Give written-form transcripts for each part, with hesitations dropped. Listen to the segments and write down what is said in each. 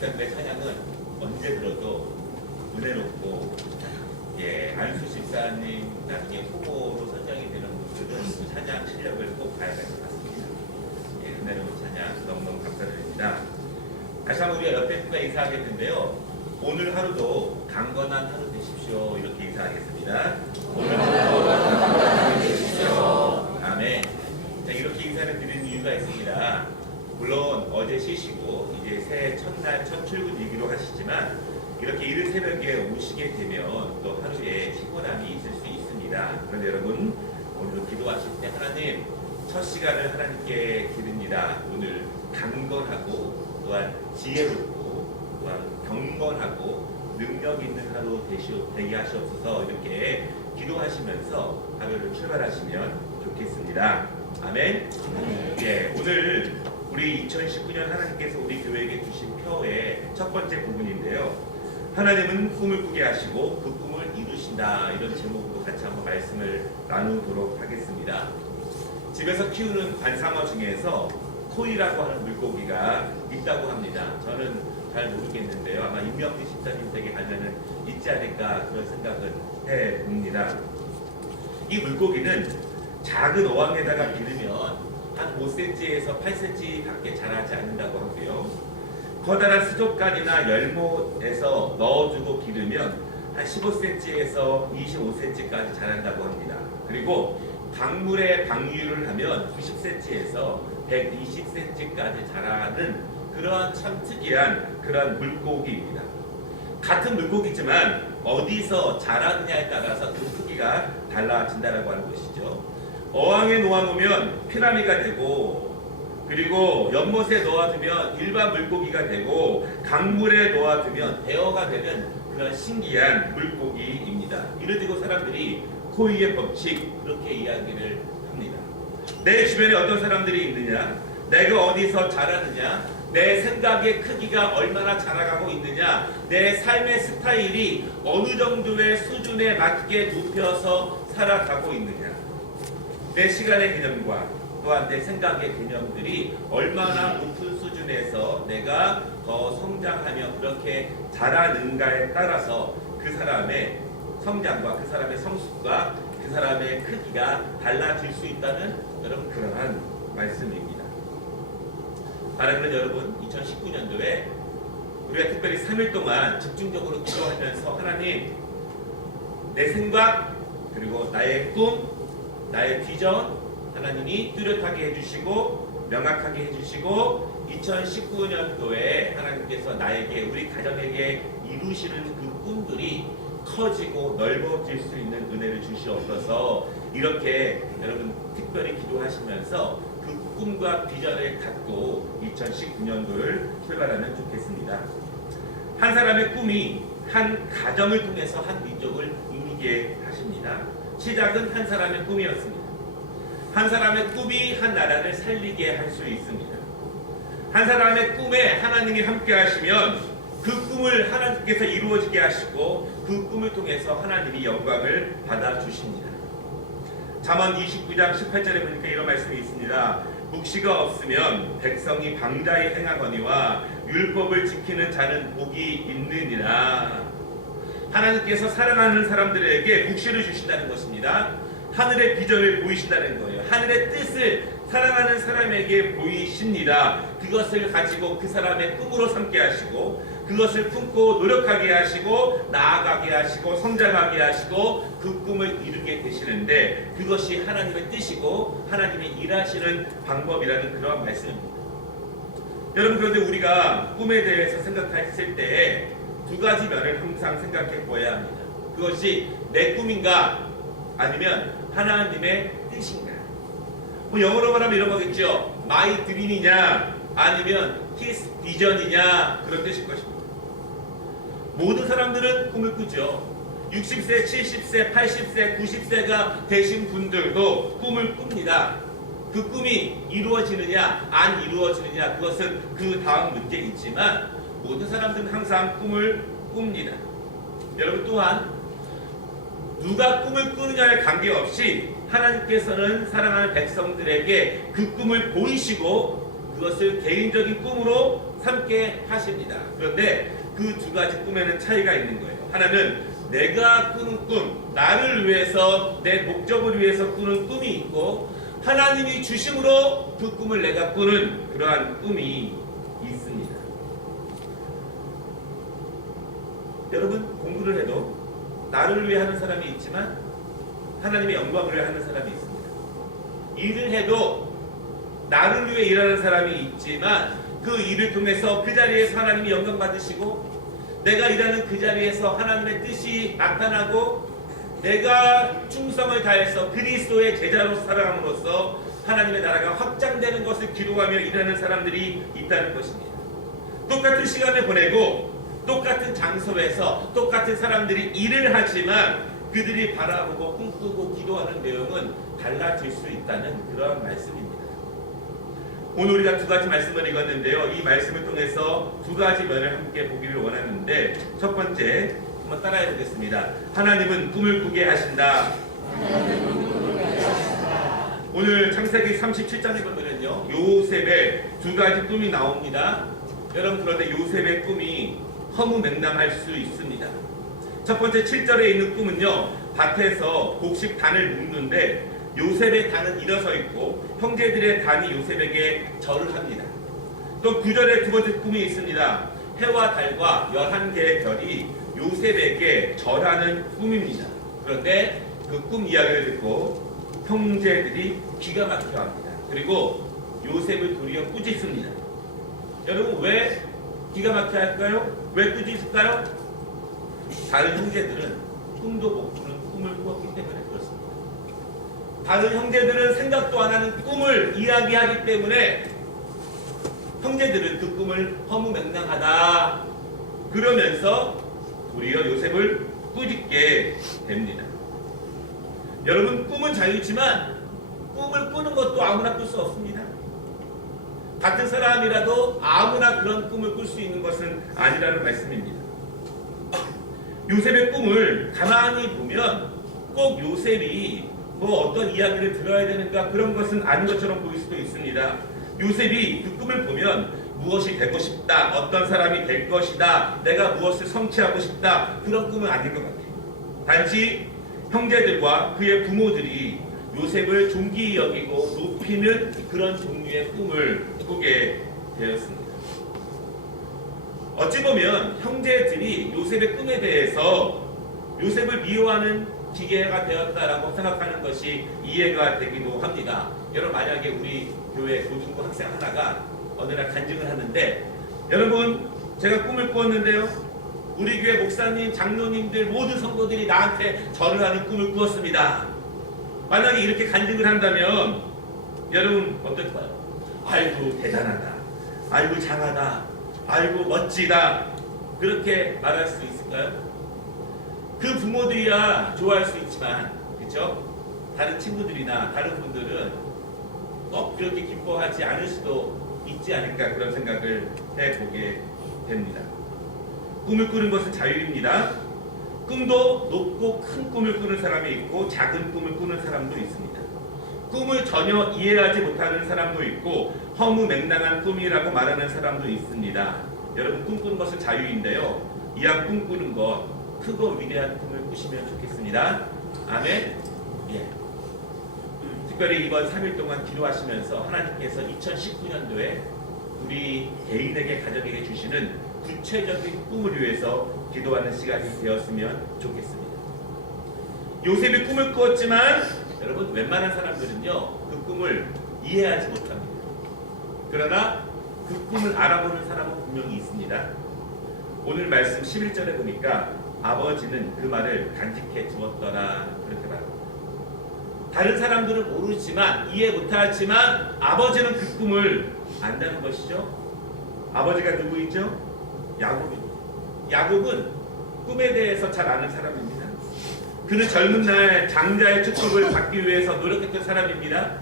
일단 내 찬양은 언제 들어도 은혜롭고, 안수 집사님 나중에 후보로 선정이 되는 분들은 그 찬양 실력을 꼭 봐야 될 것 같습니다. 은혜로운 찬양 너무너무 감사드립니다. 다시 한번 우리가 옆에 분과 인사하겠는데요. 오늘 하루도 강건한 하루 되십시오. 이렇게 인사하겠습니다. 오늘 하루도 강건한 하루 되십시오. 아멘. 자, 이렇게 인사를 드리는 이유가 있습니다. 물론 어제 쉬시고 이제 새해 첫날 첫 출근이기로 하시지만 이렇게 이른 새벽에 오시게 되면 또 하루에 피곤함이 있을 수 있습니다. 그런데 여러분, 오늘도 기도하실 때 하나님 첫 시간을 하나님께 드립니다. 오늘 강건하고 또한 지혜롭고 또한 경건하고 능력 있는 하루 되게 하시옵소서. 이렇게 기도하시면서 하루를 출발하시면 좋겠습니다. 아멘. 오늘 우리 2019년 하나님께서 우리 교회에게 주신 표의 첫 번째 부분인데요. 하나님은 꿈을 꾸게 하시고 그 꿈을 이루신다. 이런 제목으로 같이 한번 말씀을 나누도록 하겠습니다. 집에서 키우는 관상어 중에서 코이라고 하는 물고기가 있다고 합니다. 저는 잘 모르겠는데요. 아마 임명진 집사님 댁에 가면은 있지 않을까 그런 생각을 해봅니다. 이 물고기는 작은 어항에다가 기르면 한 5cm에서 8cm 밖에 자라지 않는다고 하고요. 커다란 수족관이나 열못에서 넣어주고 기르면 한 15cm에서 25cm까지 자란다고 합니다. 그리고 강물에 방류를 하면 90cm에서 120cm까지 자라는 그러한 참 특이한 그러한 물고기입니다. 같은 물고기지만 어디서 자라느냐에 따라서 그 크기가 달라진다고 하는 것이죠. 어항에 놓아놓으면 피라미가 되고, 그리고 연못에 놓아두면 일반 물고기가 되고, 강물에 놓아두면 대어가 되는 그런 신기한 물고기입니다. 이래지고 사람들이 코이의 법칙 그렇게 이야기를 합니다. 내 주변에 어떤 사람들이 있느냐, 내가 어디서 자라느냐, 내 생각의 크기가 얼마나 자라가고 있느냐, 내 삶의 스타일이 어느 정도의 수준에 맞게 눕혀서 살아가고 있느냐, 내 시간의 개념과 또한 내 생각의 개념들이 얼마나 높은 수준에서 내가 더 성장하며 그렇게 자라는가에 따라서 그 사람의 성장과 그 사람의 성숙과 그 사람의 크기가 달라질 수 있다는 여러분 그러한 말씀입니다. 바라는 여러분, 2019년도에 우리가 특별히 3일 동안 집중적으로 기도하면서 하나님, 내 생각 그리고 나의 꿈, 나의 비전 하나님이 뚜렷하게 해주시고 명확하게 해주시고 2019년도에 하나님께서 나에게, 우리 가정에게 이루시는 그 꿈들이 커지고 넓어질 수 있는 은혜를 주시옵소서. 이렇게 여러분 특별히 기도하시면서 그 꿈과 비전을 갖고 2019년도를 출발하면 좋겠습니다. 한 사람의 꿈이 한 가정을 통해서 한 민족을 이루게 하십니다. 시작은 한 사람의 꿈이었습니다. 한 사람의 꿈이 한 나라를 살리게 할 수 있습니다. 한 사람의 꿈에 하나님이 함께 하시면 그 꿈을 하나님께서 이루어지게 하시고 그 꿈을 통해서 하나님이 영광을 받아주십니다. 잠언 29장 18절에 보니까 이런 말씀이 있습니다. 묵시가 없으면 백성이 방자히 행하거니와 율법을 지키는 자는 복이 있느니라. 하나님께서 사랑하는 사람들에게 묵시를 주신다는 것입니다. 하늘의 비전을 보이신다는 거예요. 하늘의 뜻을 사랑하는 사람에게 보이십니다. 그것을 가지고 그 사람의 꿈으로 삼게 하시고 그것을 품고 노력하게 하시고 나아가게 하시고 성장하게 하시고 그 꿈을 이루게 되시는데 그것이 하나님의 뜻이고 하나님이 일하시는 방법이라는 그런 말씀입니다. 여러분, 그런데 우리가 꿈에 대해서 생각했을 때 두 가지 면을 항상 생각해 보아야 합니다. 그것이 내 꿈인가 아니면 하나님의 뜻인가. 뭐 영어로 말하면 이런 거겠죠. My dream이냐 아니면 His vision이냐, 그런 뜻일 것입니다. 모든 사람들은 꿈을 꾸죠. 60세, 70세, 80세, 90세가 되신 분들도 꿈을 꿉니다. 그 꿈이 이루어지느냐 안 이루어지느냐, 그것은 그 다음 문제이지만 모든 사람들은 항상 꿈을 꿉니다. 여러분, 또한 누가 꿈을 꾸느냐에 관계없이 하나님께서는 사랑하는 백성들에게 그 꿈을 보이시고 그것을 개인적인 꿈으로 삼게 하십니다. 그런데 그 두 가지 꿈에는 차이가 있는 거예요. 하나는 내가 꾸는 꿈, 나를 위해서, 내 목적을 위해서 꾸는 꿈이 있고, 하나님이 주심으로 그 꿈을 내가 꾸는 그러한 꿈이 있습니다. 여러분, 공부를 해도 나를 위해 하는 사람이 있지만 하나님의 영광을 위해 하는 사람이 있습니다. 일을 해도 나를 위해 일하는 사람이 있지만 그 일을 통해서 그 자리에서 하나님이 영광 받으시고, 내가 일하는 그 자리에서 하나님의 뜻이 나타나고, 내가 충성을 다해서 그리스도의 제자로 살아감으로써 하나님의 나라가 확장되는 것을 기도하며 일하는 사람들이 있다는 것입니다. 똑같은 시간을 보내고 똑같은 장소에서 똑같은 사람들이 일을 하지만 그들이 바라보고 꿈꾸고 기도하는 내용은 달라질 수 있다는 그런 말씀입니다. 오늘 우리가 두 가지 말씀을 읽었는데요. 이 말씀을 통해서 두 가지 면을 함께 보기를 원하는데, 첫 번째 한번 따라해 보겠습니다. 하나님은 꿈을 꾸게 하신다. 오늘 창세기 37장에 보면요, 요셉의 두 가지 꿈이 나옵니다. 여러분, 그런데 요셉의 꿈이 허무맹랑할 수 있습니다. 첫 번째 7절에 있는 꿈은요, 밭에서 곡식 단을 묶는데 요셉의 단은 일어서 있고 형제들의 단이 요셉에게 절을 합니다. 또 9절에 두 번째 꿈이 있습니다. 해와 달과 11개의 별이 요셉에게 절하는 꿈입니다. 그런데 그 꿈 이야기를 듣고 형제들이 기가 막혀합니다. 그리고 요셉을 도리어 꾸짖습니다. 여러분, 왜 기가 막혀 할까요? 왜 꾸짖을까요? 다른 형제들은 꿈도 못 꾸는 꿈을 꾸었기 때문에 그렇습니다. 다른 형제들은 생각도 안 하는 꿈을 이야기하기 때문에 형제들은 그 꿈을 허무맹랑하다 그러면서 도리어 요셉을 꾸짖게 됩니다. 여러분, 꿈은 자유지만 꿈을 꾸는 것도 아무나 꿀 수 없습니다. 같은 사람이라도 아무나 그런 꿈을 꿀 수 있는 것은 아니라는 말씀입니다. 요셉의 꿈을 가만히 보면 꼭 요셉이 뭐 어떤 이야기를 들어야 되는가 그런 것은 아닌 것처럼 보일 수도 있습니다. 요셉이 그 꿈을 보면 무엇이 되고 싶다, 어떤 사람이 될 것이다, 내가 무엇을 성취하고 싶다, 그런 꿈은 아닌 것 같아요. 단지 형제들과 그의 부모들이 요셉을 존귀히 여기고 높이는 그런 종류의 꿈을 꾸게 되었습니다. 어찌 보면 형제들이 요셉의 꿈에 대해서 요셉을 미워하는 기계가 되었다라고 생각하는 것이 이해가 되기도 합니다. 여러분, 만약에 우리 교회 고등부 학생 하나가 어느 날 간증을 하는데, 여러분, 제가 꿈을 꾸었는데요, 우리 교회 목사님, 장로님들, 모든 성도들이 나한테 절을 하는 꿈을 꾸었습니다. 만약에 이렇게 간증을 한다면 여러분 어떨까요? 아이고 대단하다, 아이고 장하다, 아이고 멋지다, 그렇게 말할 수 있을까요? 그 부모들이야 좋아할 수 있지만, 그렇죠? 다른 친구들이나 다른 분들은 그렇게 기뻐하지 않을 수도 있지 않을까, 그런 생각을 해보게 됩니다. 꿈을 꾸는 것은 자유입니다. 꿈도 높고 큰 꿈을 꾸는 사람이 있고 작은 꿈을 꾸는 사람도 있습니다. 꿈을 전혀 이해하지 못하는 사람도 있고 허무맹랑한 꿈이라고 말하는 사람도 있습니다. 여러분, 꿈꾸는 것은 자유인데요, 이왕 꿈꾸는 것 크고 위대한 꿈을 꾸시면 좋겠습니다. 아멘. 예. 특별히 이번 3일 동안 기도하시면서 하나님께서 2019년도에 우리 개인에게, 가정에게 주시는 구체적인 꿈을 위해서 기도하는 시간이 되었으면 좋겠습니다. 요셉이 꿈을 꾸었지만 여러분, 웬만한 사람들은요 그 꿈을 이해하지 못합니다. 그러나 그 꿈을 알아보는 사람은 분명히 있습니다. 오늘 말씀 11절에 보니까 아버지는 그 말을 간직해 두었더라, 그렇게 말합니다. 다른 사람들은 모르지만, 이해 못하지만 아버지는 그 꿈을 안다는 것이죠. 아버지가 누구이죠? 야곱입니다. 야곱은 꿈에 대해서 잘 아는 사람입니다. 그는 젊은 날 장자의 축복을 받기 위해서 노력했던 사람입니다.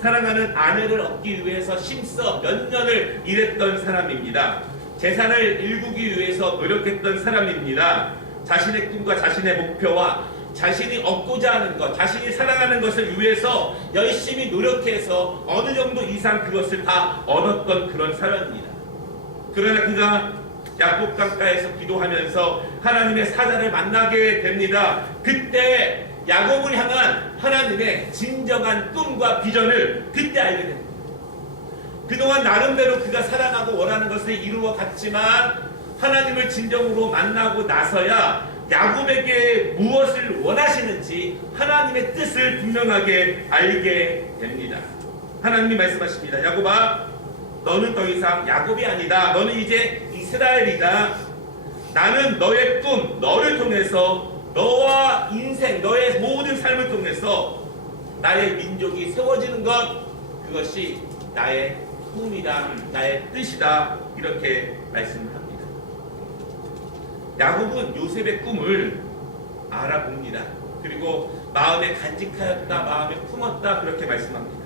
사랑하는 아내를 얻기 위해서 힘써 몇 년을 일했던 사람입니다. 재산을 일구기 위해서 노력했던 사람입니다. 자신의 꿈과 자신의 목표와 자신이 얻고자 하는 것, 자신이 사랑하는 것을 위해서 열심히 노력해서 어느 정도 이상 그것을 다 얻었던 그런 사람입니다. 그러나 그가 야곱 강가에서 기도하면서 하나님의 사자를 만나게 됩니다. 그때 야곱을 향한 하나님의 진정한 꿈과 비전을 그때 알게 됩니다. 그동안 나름대로 그가 사랑하고 원하는 것을 이루어 갔지만 하나님을 진정으로 만나고 나서야 야곱에게 무엇을 원하시는지 하나님의 뜻을 분명하게 알게 됩니다. 하나님이 말씀하십니다. 야곱아, 너는 더 이상 야곱이 아니다. 너는 이제 이스라엘이다. 나는 너의 꿈, 너를 통해서 너와 인생, 너의 모든 삶을 통해서 나의 민족이 세워지는 것, 그것이 나의 꿈이다, 나의 뜻이다, 이렇게 말씀합니다. 야곱은 요셉의 꿈을 알아봅니다. 그리고 마음에 간직하였다, 마음에 품었다, 그렇게 말씀합니다.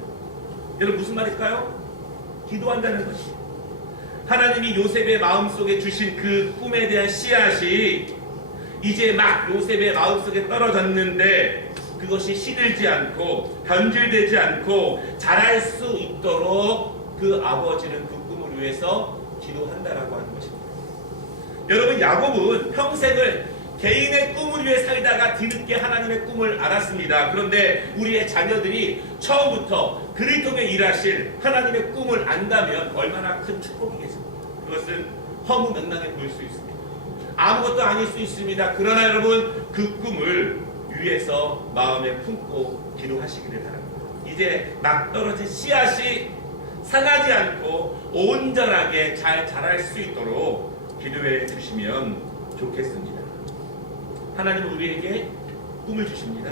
여러분, 무슨 말일까요? 기도한다는 것이, 하나님이 요셉의 마음속에 주신 그 꿈에 대한 씨앗이 이제 막 요셉의 마음속에 떨어졌는데 그것이 시들지 않고 변질되지 않고 자랄 수 있도록 그 아버지는 그 꿈을 위해서 기도한다라고 하는 것입니다. 여러분, 야곱은 평생을 개인의 꿈을 위해 살다가 뒤늦게 하나님의 꿈을 알았습니다. 그런데 우리의 자녀들이 처음부터 그를 통해 일하실 하나님의 꿈을 안다면 얼마나 큰 축복이겠습니까? 그것은 허무맹랑해 보일 수 있습니다. 아무것도 아닐 수 있습니다. 그러나 여러분, 그 꿈을 위해서 마음에 품고 기도하시기를 바랍니다. 이제 막 떨어진 씨앗이 상하지 않고 온전하게 잘 자랄 수 있도록 기도해 주시면 좋겠습니다. 하나님은 우리에게 꿈을 주십니다.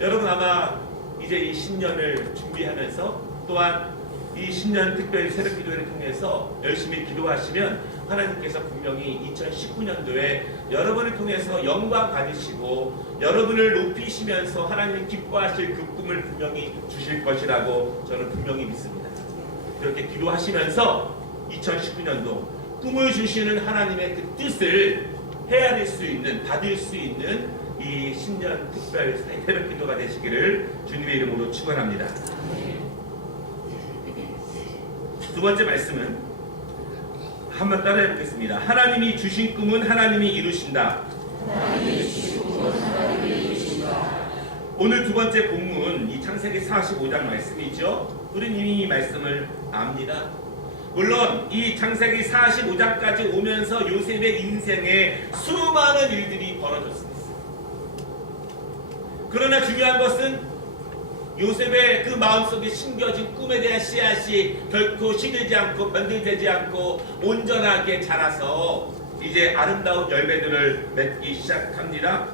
여러분, 아마 이제 이 신년을 준비하면서 또한 이 신년 특별히 새벽 기도회를 통해서 열심히 기도하시면 하나님께서 분명히 2019년도에 여러분을 통해서 영광 받으시고 여러분을 높이시면서 하나님이 기뻐하실 그 꿈을 분명히 주실 것이라고 저는 분명히 믿습니다. 그렇게 기도하시면서 2019년도 꿈을 주시는 하나님의 그 뜻을 헤아릴 수 있는, 받을 수 있는 이 신년 특별 새벽 기도가 되시기를 주님의 이름으로 축원합니다. 두 번째 말씀은 한번 따라해 보겠습니다. 하나님이 주신 꿈은 하나님이 이루신다. 오늘 두 번째 본문, 이 창세기 45장 말씀이죠. 우리는 이미 이 말씀을 압니다. 물론 이 창세기 45장까지 오면서 요셉의 인생에 수많은 일들이 벌어졌습니다. 그러나 중요한 것은 요셉의 그 마음속에 심겨진 꿈에 대한 씨앗이 결코 시들지 않고 변질되지 않고 온전하게 자라서 이제 아름다운 열매들을 맺기 시작합니다.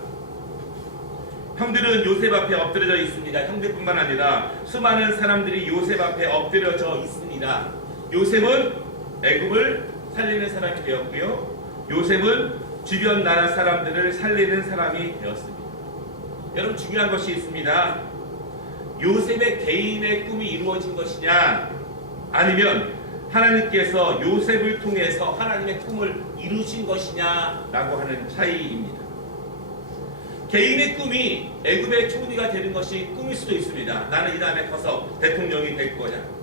형들은 요셉 앞에 엎드려져 있습니다. 형들뿐만 아니라 수많은 사람들이 요셉 앞에 엎드려져 있습니다. 요셉은 애굽을 살리는 사람이 되었고요, 요셉은 주변 나라 사람들을 살리는 사람이 되었습니다. 여러분, 중요한 것이 있습니다. 요셉의 개인의 꿈이 이루어진 것이냐, 아니면 하나님께서 요셉을 통해서 하나님의 꿈을 이루신 것이냐라고 하는 차이입니다. 개인의 꿈이 애굽의 총리가 되는 것이 꿈일 수도 있습니다. 나는 이 다음에 커서 대통령이 될 거냐.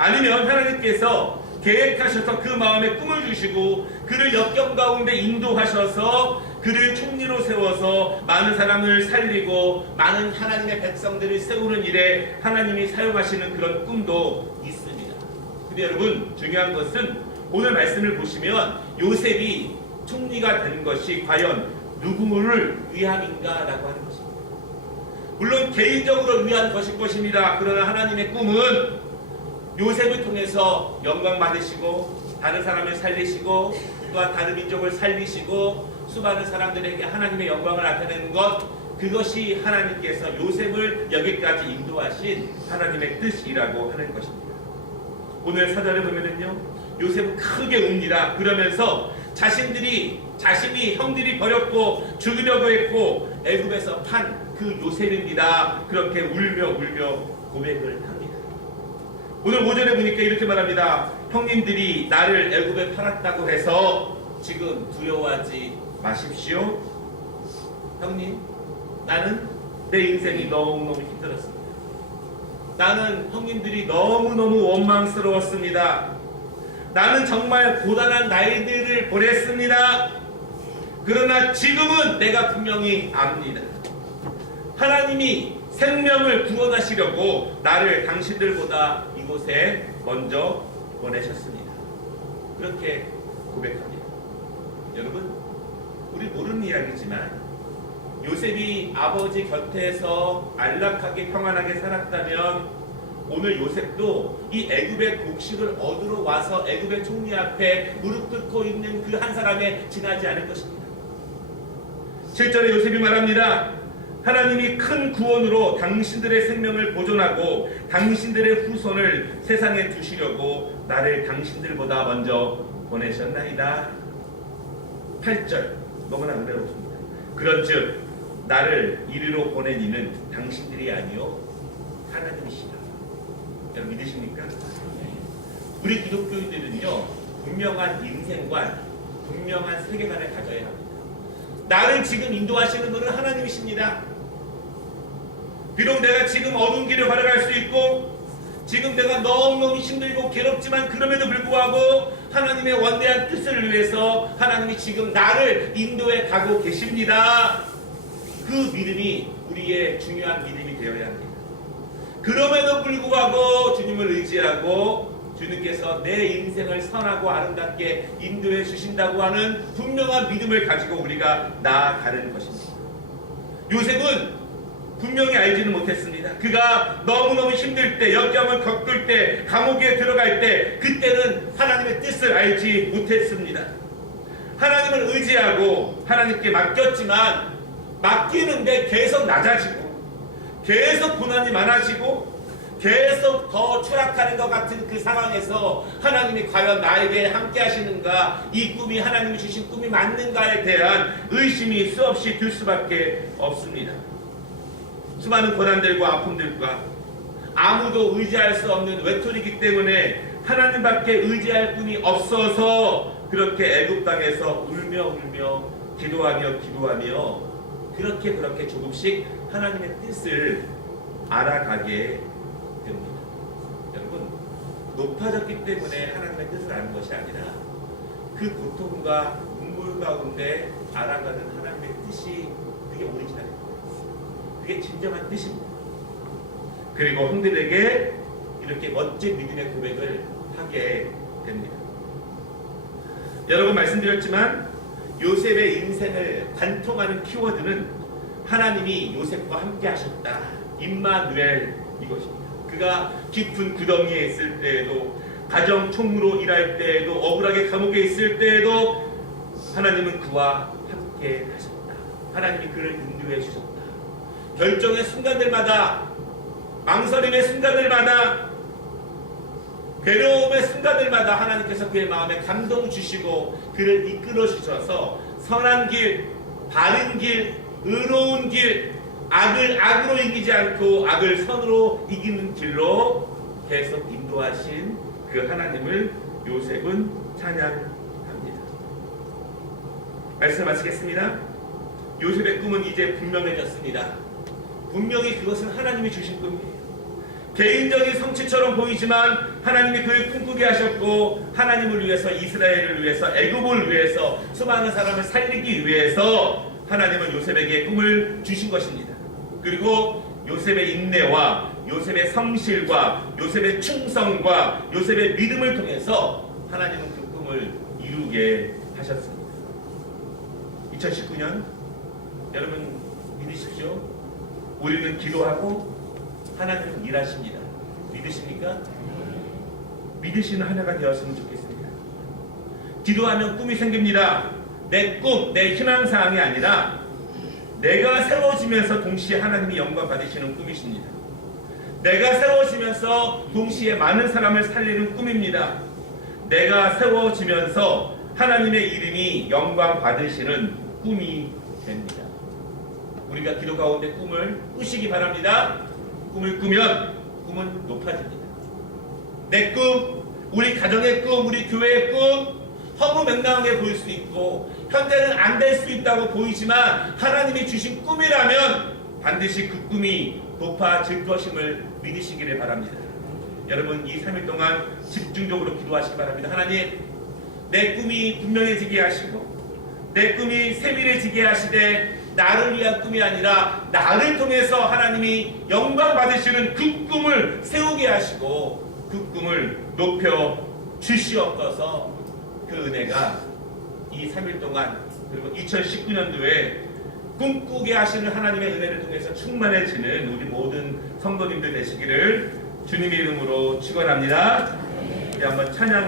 아니면 하나님께서 계획하셔서 그 마음에 꿈을 주시고 그를 역경 가운데 인도하셔서 그를 총리로 세워서 많은 사람을 살리고 많은 하나님의 백성들을 세우는 일에 하나님이 사용하시는 그런 꿈도 있습니다. 근데 여러분, 중요한 것은 오늘 말씀을 보시면 요셉이 총리가 되는 것이 과연 누구를 위함인가 라고 하는 것입니다. 물론 개인적으로 위한 것일 것입니다. 그러나 하나님의 꿈은 요셉을 통해서 영광 받으시고 다른 사람을 살리시고 또한 다른 민족을 살리시고 수많은 사람들에게 하나님의 영광을 나타내는 것, 그것이 하나님께서 요셉을 여기까지 인도하신 하나님의 뜻이라고 하는 것입니다. 오늘 사절에 보면은요, 요셉은 크게 웁니다. 그러면서 자신이 형들이 버렸고 죽이려고 했고 애굽에서 판 그 요셉입니다. 그렇게 울며 고백을 합니다. 오늘 5절에 보니까 이렇게 말합니다. 형님들이 나를 애굽에 팔았다고 해서 지금 두려워하지 마십시오. 형님, 나는 내 인생이 너무너무 힘들었습니다. 나는 형님들이 너무너무 원망스러웠습니다. 나는 정말 고단한 나이들을 보냈습니다. 그러나 지금은 내가 분명히 압니다. 하나님이 생명을 구원하시려고 나를 당신들보다 이곳에 먼저 보내셨습니다. 그렇게 고백합니다. 여러분, 우리 모르는 이야기지만 요셉이 아버지 곁에서 안락하게 평안하게 살았다면 오늘 요셉도 이 애굽의 곡식을 얻으러 와서 애굽의 총리 앞에 무릎 꿇고 있는 그 한 사람에 지나지 않을 것입니다. 7절에 요셉이 말합니다. 하나님이 큰 구원으로 당신들의 생명을 보존하고 당신들의 후손을 세상에 두시려고 나를 당신들보다 먼저 보내셨나이다. 8절 너무나 은혜롭습니다. 그런즉 나를 이리로 보낸 이는 당신들이 아니요 하나님이시라. 여러분 믿으십니까? 우리 기독교인들은요 분명한 인생관, 분명한 세계관을 가져야 합니다. 나를 지금 인도하시는 분은 하나님이십니다. 비록 내가 지금 어두운 길을 걸어갈 수 있고 지금 내가 너무너무 힘들고 괴롭지만 그럼에도 불구하고 하나님의 원대한 뜻을 위해서 하나님이 지금 나를 인도해 가고 계십니다. 그 믿음이 우리의 중요한 믿음이 되어야 합니다. 그럼에도 불구하고 주님을 의지하고 주님께서 내 인생을 선하고 아름답게 인도해 주신다고 하는 분명한 믿음을 가지고 우리가 나아가는 것입니다. 요셉은 분명히 알지는 못했습니다. 그가 너무너무 힘들 때, 역경을 겪을 때, 감옥에 들어갈 때 그때는 하나님의 뜻을 알지 못했습니다. 하나님을 의지하고 하나님께 맡겼지만 맡기는데 계속 낮아지고 계속 고난이 많아지고 계속 더 추락하는 것 같은 그 상황에서 하나님이 과연 나에게 함께 하시는가, 이 꿈이 하나님이 주신 꿈이 맞는가에 대한 의심이 수없이 들 수밖에 없습니다. 수많은 고난들과 아픔들과 아무도 의지할 수 없는 외톨이기 때문에 하나님밖에 의지할 분이 없어서 그렇게 애굽 땅에서 울며 기도하며 그렇게 조금씩 하나님의 뜻을 알아가게 됩니다. 여러분, 높아졌기 때문에 하나님의 뜻을 아는 것이 아니라 그 고통과 눈물 가운데 알아가는 하나님의 뜻이 그게 오리지널입니다. 그게 진정한 뜻입니다. 그리고 형들에게 이렇게 멋진 믿음의 고백을 하게 됩니다. 여러 번 말씀드렸지만 요셉의 인생을 관통하는 키워드는 하나님이 요셉과 함께 하셨다. 임마누엘 이것입니다. 그가 깊은 구덩이에 있을 때에도, 가정 총무로 일할 때에도, 억울하게 감옥에 있을 때에도 하나님은 그와 함께 하셨다. 하나님이 그를 인도해 주셨다. 결정의 순간들마다, 망설임의 순간들마다, 괴로움의 순간들마다 하나님께서 그의 마음에 감동 주시고 그를 이끌어 주셔서 선한 길, 바른 길, 의로운 길, 악을 악으로 이기지 않고 악을 선으로 이기는 길로 계속 인도하신 그 하나님을 요셉은 찬양합니다. 말씀 마치겠습니다. 요셉의 꿈은 이제 분명해졌습니다. 분명히 그것은 하나님이 주신 꿈이에요. 개인적인 성취처럼 보이지만 하나님이 그를 꿈꾸게 하셨고, 하나님을 위해서, 이스라엘을 위해서, 애굽을 위해서, 수많은 사람을 살리기 위해서 하나님은 요셉에게 꿈을 주신 것입니다. 그리고 요셉의 인내와 요셉의 성실과 요셉의 충성과 요셉의 믿음을 통해서 하나님은 그 꿈을 이루게 하셨습니다. 2019년 여러분 믿으십시오. 우리는 기도하고 하나님은 일하십니다. 믿으십니까? 믿으시는 하나가 되었으면 좋겠습니다. 기도하면 꿈이 생깁니다. 내 꿈, 내 희망사항이 아니라 내가 세워지면서 동시에 하나님이 영광 받으시는 꿈이십니다. 내가 세워지면서 동시에 많은 사람을 살리는 꿈입니다. 내가 세워지면서 하나님의 이름이 영광 받으시는 꿈이 됩니다. 우리가 기도 가운데 꿈을 꾸시기 바랍니다. 꿈을 꾸면 꿈은 높아집니다. 내 꿈, 우리 가정의 꿈, 우리 교회의 꿈, 허무맹랑하게 보일 수 있고 현재는 안 될 수 있다고 보이지만 하나님이 주신 꿈이라면 반드시 그 꿈이 높아질 것임을 믿으시기를 바랍니다. 여러분 이 3일 동안 집중적으로 기도하시기 바랍니다. 하나님, 내 꿈이 분명해지게 하시고 내 꿈이 세밀해지게 하시되 나를 위한 꿈이 아니라 나를 통해서 하나님이 영광 받으시는 그 꿈을 세우게 하시고 그 꿈을 높여 주시옵소서. 그 은혜가 이 3일 동안 그리고 2019년도에 꿈꾸게 하시는 하나님의 은혜를 통해서 충만해지는 우리 모든 성도님들 되시기를 주님의 이름으로 축원합니다. 우리 한번 찬양